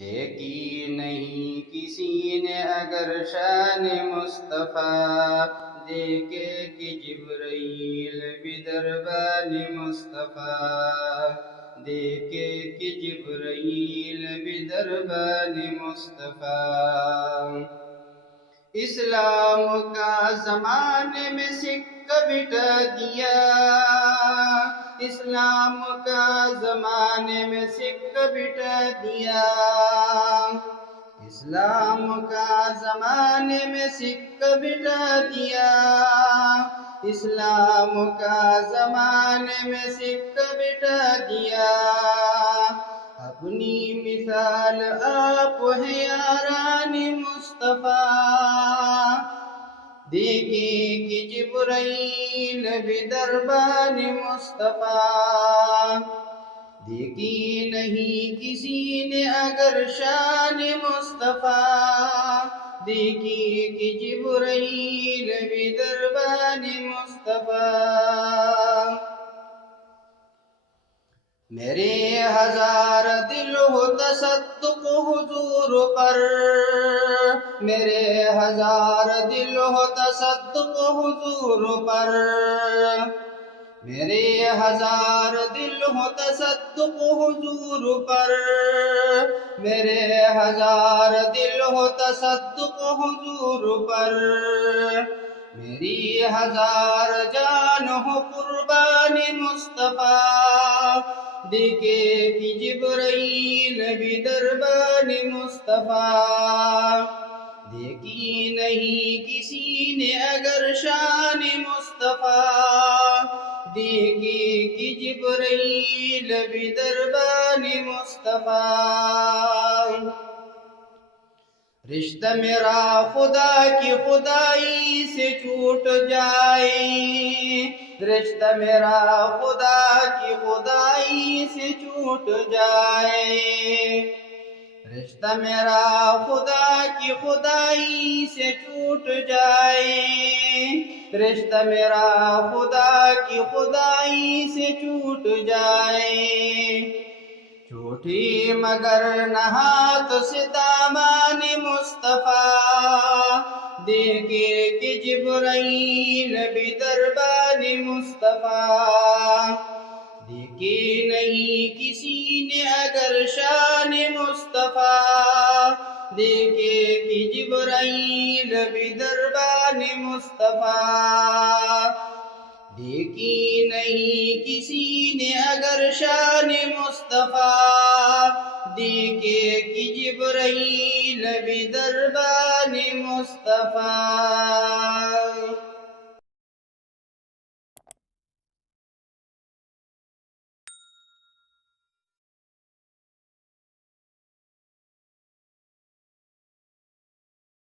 دیکھی نہیں کسی نے اگر شان مصطفیٰ، دیکھے کہ جبرائیل بھی دربان مصطفیٰ، دیکھے کہ جبرائیل بھی دربان مصطفیٰ۔ اسلام کا زمانے میں سکہ بٹا دیا، اسلام کا زمانے میں سکہ بٹا دیا، اسلام کا زمانے میں سکہ بٹا دیا، اسلام کا زمانے میں سکہ بٹا دیا۔ اپنی مثال آپ ہیں یاران مصطفیٰ، دیکھیں کہ جبرائیل بھی دربان مصطفیٰ، دیکھی نہیں کسی نے اگر شان مصطفیٰ، دیکھی کہ جبرائیل بھی دربان مصطفیٰ۔ میرے ہزار دل ہو تصدق حضور پر، میرے ہزار دل ہو تصدق حضور پر، میرے ہزار دل ہو تصدق حضور پر، میرے ہزار دل ہو تصدق حضور پر، میری ہزار جان ہو قربان مصطفیٰ، دیکھے کہ جبرائیل بھی دربان مصطفیٰ، دیکھی نہیں کسی نے اگر شان مصطفیٰ، دیکھے کہ جبرائیل بھی دربان مصطفیٰ۔ رشتہ میرا خدا کی خدائی سے چھوٹ جائے، رشتہ میرا خدا کی خدائی سے چھوٹ جائے، رشتہ میرا خدا کی خدائی سے چھوٹ جائے، رشتہ میرا خدا کی خدائی سے چھوٹ جائے، چھوٹی مگر نہات سے دامان مصطفیٰ، دیکھے کہ جبرائیل بھی دربان مصطفیٰ، دیکھے نہیں کسی نے اگر شان مصطفیٰ، دیکھے کہ جبرائیل بھی دربان مصطفیٰ، دیکھی نہیں کسی نے اگر شان مصطفیٰ، دیکھے کہ جبرائیل بھی دربان مصطفیٰ۔